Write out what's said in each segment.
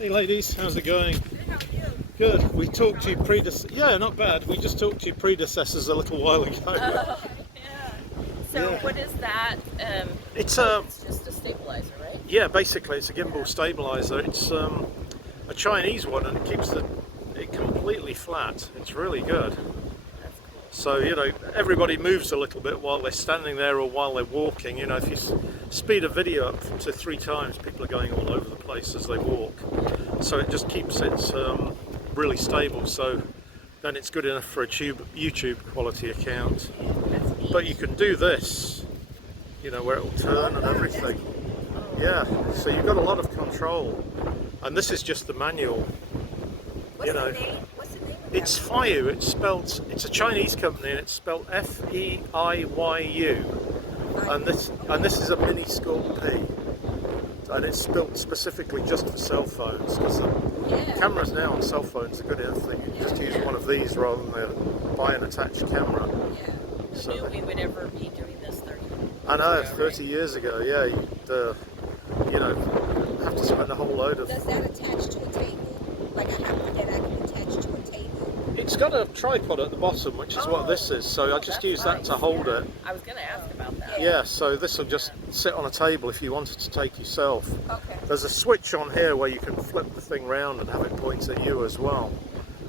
Hey ladies, how's it going? Good, how are you? Good. We talked to your yeah, not bad. We just talked to your predecessors a little while ago. Yeah. So Yeah. what is that? It's It's just a stabilizer, right? yeah, basically it's a gimbal stabilizer. It's a Chinese one and it keeps it completely flat. It's really good. That's cool. So, you know, everybody moves a little bit while they're standing there or while they're walking. You know, if you speed a video up to 3 times, people are going all over the place as they walk. So it just keeps it really stable. So then it's good enough for a YouTube quality account. That's neat. But you can do this, you know, where it will turn and everything. Yeah, so you've got a lot of control. And this is just the manual. What's the name? What's the name of It's Feiyu. It's a Chinese company and it's spelled Feiyu. And this is a mini Scorp P. And it's built specifically just for cell phones because cameras now on cell phones are good enough that you just use one of these rather than buy an attached camera. Yeah. Who knew we would ever be doing this 30 years I know, ago, 30 years ago, yeah, you know, have to spend a whole load of... Does that attach to a table? Like a hammer that I can attach to a table? It's got a tripod at the bottom, which is what this is, so I just use that to hold it. I was going to ask about that. Yeah, so this will just sit on a table if you wanted to take yourself. Okay. There's a switch on here where you can flip the thing round and have it point at you as well,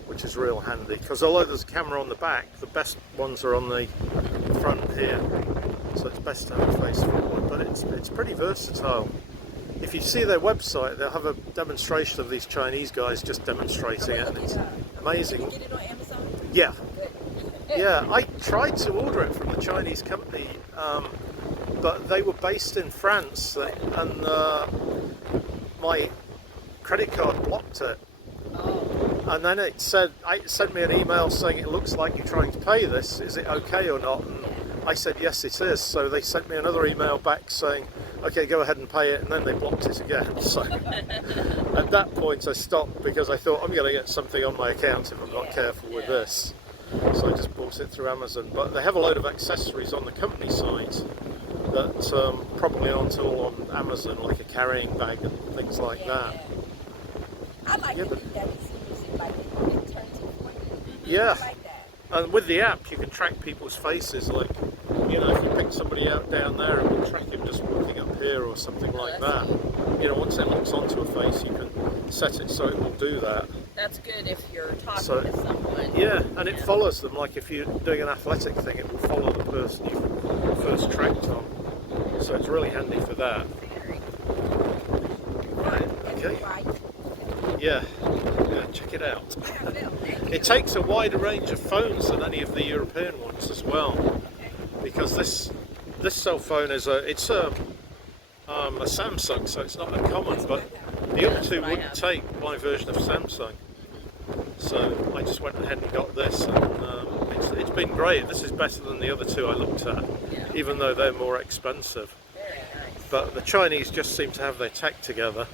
which is real handy, because although there's a camera on the back, the best ones are on the front here, so it's best to have it face forward, but it's pretty versatile. If you see their website, they'll have a demonstration of these Chinese guys just demonstrating it, and it's amazing. Can you get it on Amazon? Yeah. Good. Yeah, I tried to order it from the Chinese company, but they were based in France, and my credit card blocked it. And then it sent me an email saying it looks like you're trying to pay this. Is it okay or not? And I said yes, it is. So they sent me another email back saying, okay, go ahead and pay it. And then they blocked it again. So at that point, I stopped because I thought I'm going to get something on my account if I'm not careful with this. So I just bought it through Amazon. But they have a load of accessories on the company site that probably aren't all on Amazon, like a carrying bag and things like that. I like to think that it's easy, like it turns into Yeah. I like that. And with the app, you can track people's faces. Like, you know, if you pick somebody out down there, it will track him just walking up here or something like that. You know, once it looks onto a face, you can set it so it will do that. That's good if you're talking So, to someone. yeah, and it follows them. Like if you're doing an athletic thing, it will follow the person you first tracked on. So it's really handy for that. Right, okay. Yeah, check it out. It takes a wider range of phones than any of the European ones as well, because this cell phone is a Samsung, so it's not uncommon. But the other two wouldn't take my version of Samsung, so I just went ahead and got this, and it's been great. This is better than the other two I looked at, even though they're more expensive. Very nice. But the Chinese just seem to have their tech together,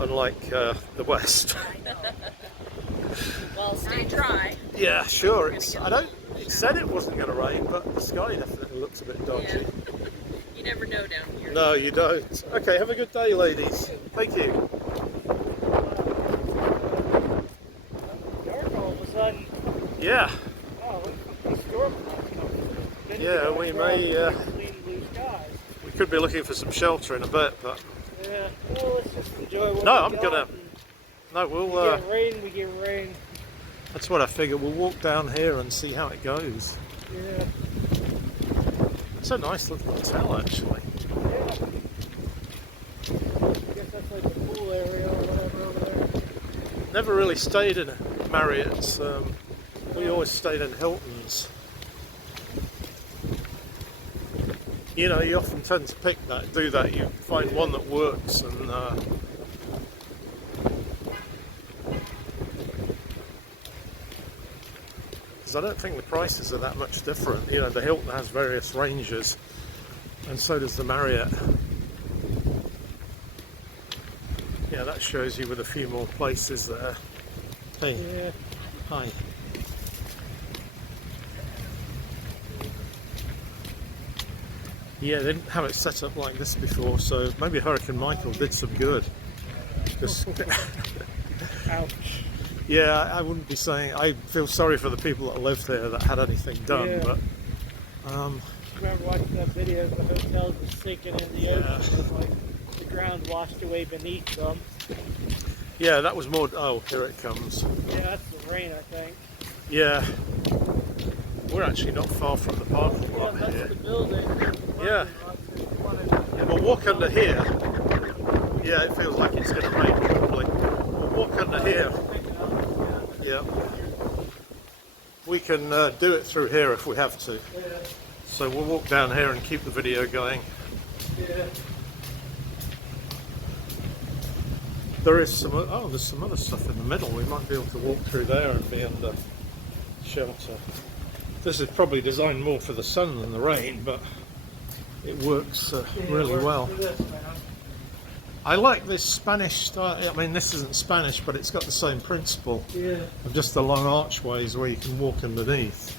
unlike the West. Well, stay dry. Yeah, sure. It said it wasn't going to rain, but the sky definitely looks a bit dodgy. Yeah. You never know down here. No, you don't. Okay, have a good day, ladies. Thank you. Dark all of a sudden. Yeah. Oh, look, storm. Yeah, we may. Clean blue skies. We could be looking for some shelter in a bit, but Yeah. Well, let's just enjoy what no, we I'm got. gonna. No, We we'll. get rain. We get rain. That's what I figured. We'll walk down here and see how it goes. Yeah. It's a nice little hotel, actually. Yeah. I guess that's like the pool area or whatever over there. Never really stayed in Marriott's. We always stayed in Hilton's. You know, you often tend to do that. You find one that works, and because I don't think the prices are that much different. You know, the Hilton has various ranges, and so does the Marriott. Yeah, that shows you with a few more places there. Hey, Yeah. hi. Yeah, they didn't have it set up like this before, so maybe Hurricane Michael did some good. 'cause Ouch. yeah, I wouldn't be saying. I feel sorry for the people that lived there that had anything done, Yeah. but I remember watching that video of the hotels just sinking in the Yeah. ocean with like the ground washed away beneath them. yeah, that was more. Oh, here it comes. Yeah, that's the rain, I think. Yeah, we're actually not far from the parking Yeah, lot that's here. the building. Yeah. Yeah, we'll walk under here. Yeah, it feels like it's going to rain probably. We'll walk under here. Yeah. We can do it through here if we have to. Yeah, So we'll walk down here and keep the video going. yeah. There's some other stuff in the middle. We might be able to walk through there and be under shelter. This is probably designed more for the sun than the rain, but it works really well. I like this Spanish style. I mean, this isn't Spanish, but it's got the same principle Yeah. of just the long archways where you can walk underneath.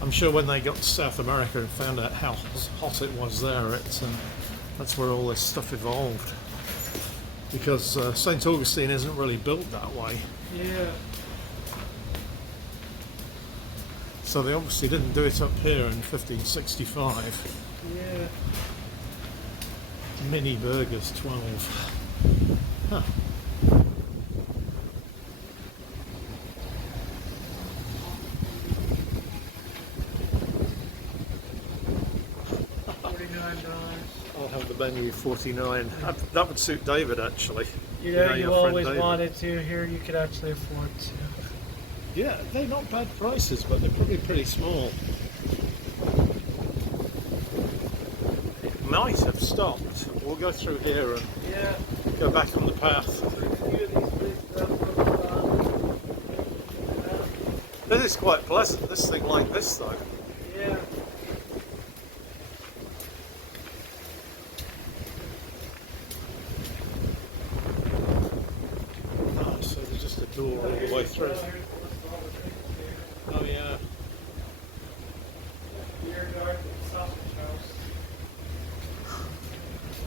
I'm sure when they got to South America and found out how hot it was there, that's where all this stuff evolved. Because St. Augustine isn't really built that way. Yeah. So they obviously didn't do it up here in 1565. Yeah. Mini burgers, 12. Huh. $49. I'll have the menu 49. That would suit David actually. You know, you your friend always David. wanted to. Here, you could actually afford to. Yeah, they're not bad prices, but they're probably pretty small. It might have stopped. We'll go through here and Yeah. go back on the path. This is quite pleasant, this thing like this though. Yeah. Oh, so there's just a door all the way through. Oh yeah.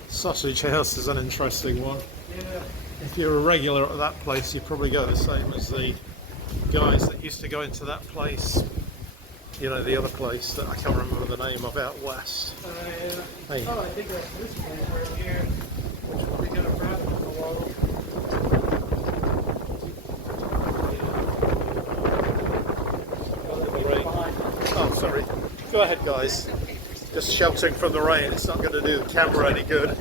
Sausage House is an interesting one. Yeah. If you're a regular at that place, you probably go the same as the guys that used to go into that place. You know, the other place that I can't remember the name of out west. Hey. Oh, I think that's this one right here, which we got a rabbit below. Oh, sorry. Go ahead, guys. Just shouting from the rain. It's not going to do the camera any good.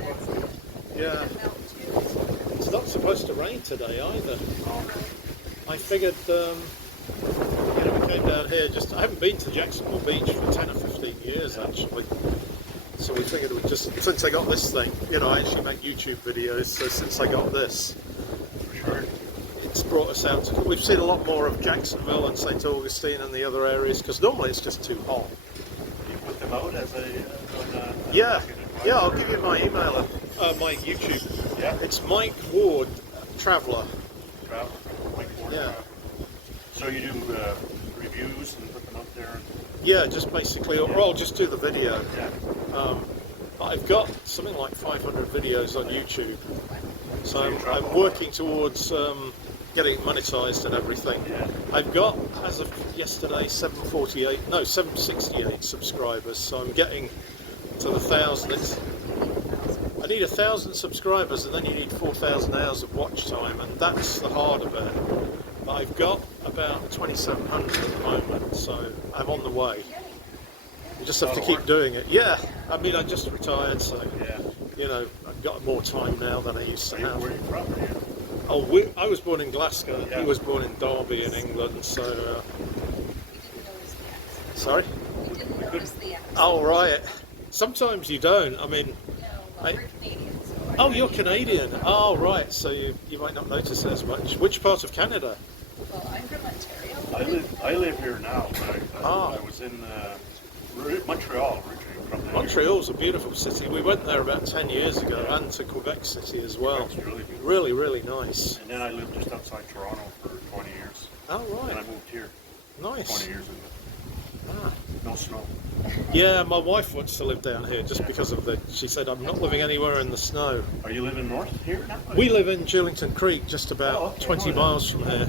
Yeah. It's not supposed to rain today either. I figured, we came down here just... I haven't been to Jacksonville Beach for 10 or 15 years, actually. So we figured we'd just... Since I got this thing, I actually make YouTube videos, so since I got this, it's brought us out to... We've seen a lot more of Jacksonville and St. Augustine and the other areas, because normally it's just too hot. You put them out as a... Yeah, I'll give you my email, my YouTube. Yeah. It's Mike Ward, Traveller. Travel, Mike Ward, Yeah. So you do reviews and put them up there? Yeah, just basically, or I'll just do the video. Yeah. I've got something like 500 videos on YouTube, so you I'm travel working towards getting it monetized and everything. Yeah. I've got, as of yesterday, 768 subscribers, so I'm getting to the 1,000. I need 1,000 subscribers, and then you need 4,000 hours of watch time, and that's the harder bit. But I've got about 2,700 at the moment, so I'm on the way. You just have to keep doing it. Yeah, I mean, I just retired, so Yeah. I've got more time now than I used to have. Where are you from? I was born in Glasgow. Yeah. He was born in Derby in England. So, sorry. Oh right. Sometimes you don't. I mean, oh, you're Canadian. Oh right. So you might not notice it as much. Which part of Canada? Well, I'm from Ontario. I live here now, but Ah. I was in Montreal originally from there. Montreal's a beautiful city. We went there about 10 years ago, and to Quebec City as well. It's really beautiful. Really, really nice. And then I lived just outside Toronto for 20 years. Oh And I right. moved here Nice. 20 years ago. Ah. No snow. Yeah, my wife wants to live down here just because of the. She said, I'm not living anywhere in the snow. Are you living north here now? We live in Julington Creek, just about Oh, okay. 20 miles from here.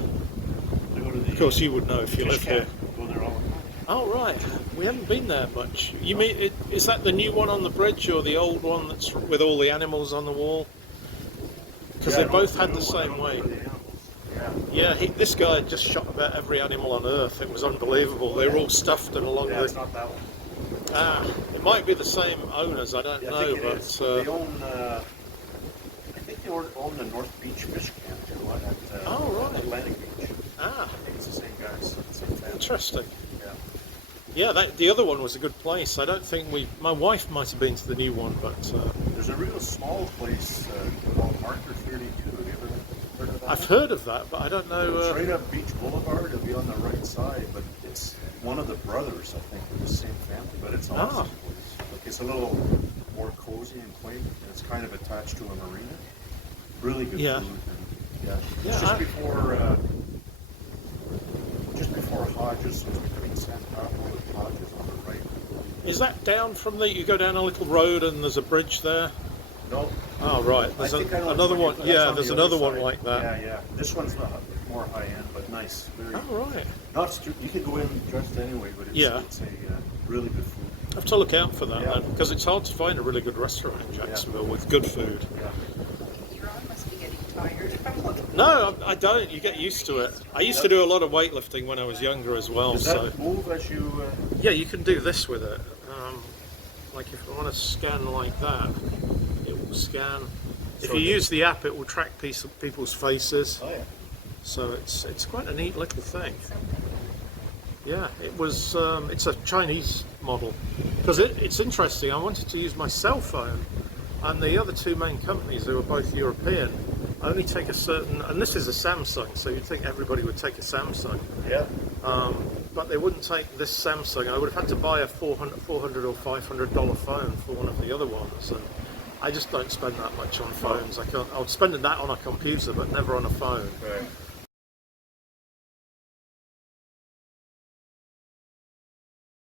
I go to the, Of course, you would know if you fish live here. camp. Go there all the time. Oh, right. We haven't been there much. You mean, is that the new one on the bridge or the old one that's with all the animals on the wall? Because they no, both it's had new the one. I same don't way. remember the animals. Yeah, this guy just shot about every animal on Earth. It was unbelievable. They were all stuffed and along Yeah, it's the. not that one. It might be the same owners. I don't Yeah, I know, think it but is. They own. I think they own the North Beach Fish Camp too. Oh, right. Atlantic Beach. ah, I think it's the same guys. Same family. interesting. Yeah. Yeah, the other one was a good place. I don't think my wife might have been to the new one, but There's a real small place called Marker 32. Have you ever heard of that? I've heard of that, but I don't It's know. right up Beach Boulevard. It'll be on the right side, but it's one of the brothers, I think, of the same family. But it's an awesome place. Like, it's a little more cozy and quaint, and it's kind of attached to a marina. Really good Yeah. food. And, yeah. Yeah, It's just before Hodges, so it's between San Pablo and Hodges on the right. Is that down from the? You go down a little road and there's a bridge there. No. Oh, right. There's I think I know another which one. that's Yeah, on there's the another other one side. like that. Yeah, yeah. This one's more high end, but nice. Very. Oh, right. You can go in dressed anyway, but it's, Yeah. it's a really good food. I have to look out for that Yeah. then, because it's hard to find a really good restaurant in Jacksonville with good food. Yeah. Your arm must be getting tired. I'm looking. No, I don't. You get used to it. I used to do a lot of weightlifting when I was younger as well. Does So that move as you? yeah, you can do this with it. Like if I want to scan like that, it will scan. If So you it- use the app, it will track people's faces. Oh yeah. So it's quite a neat little thing. Yeah, it was. It's a Chinese model because it's interesting. I wanted to use my cell phone, and the other two main companies, they were both European, only take a certain. And this is a Samsung, so you'd think everybody would take a Samsung, Yeah. but they wouldn't take this Samsung. I would have had to buy a $400 or $500 phone for one of the other ones, and I just don't spend that much on phones. I can't. I'll spend that on a computer, but never on a phone. Right.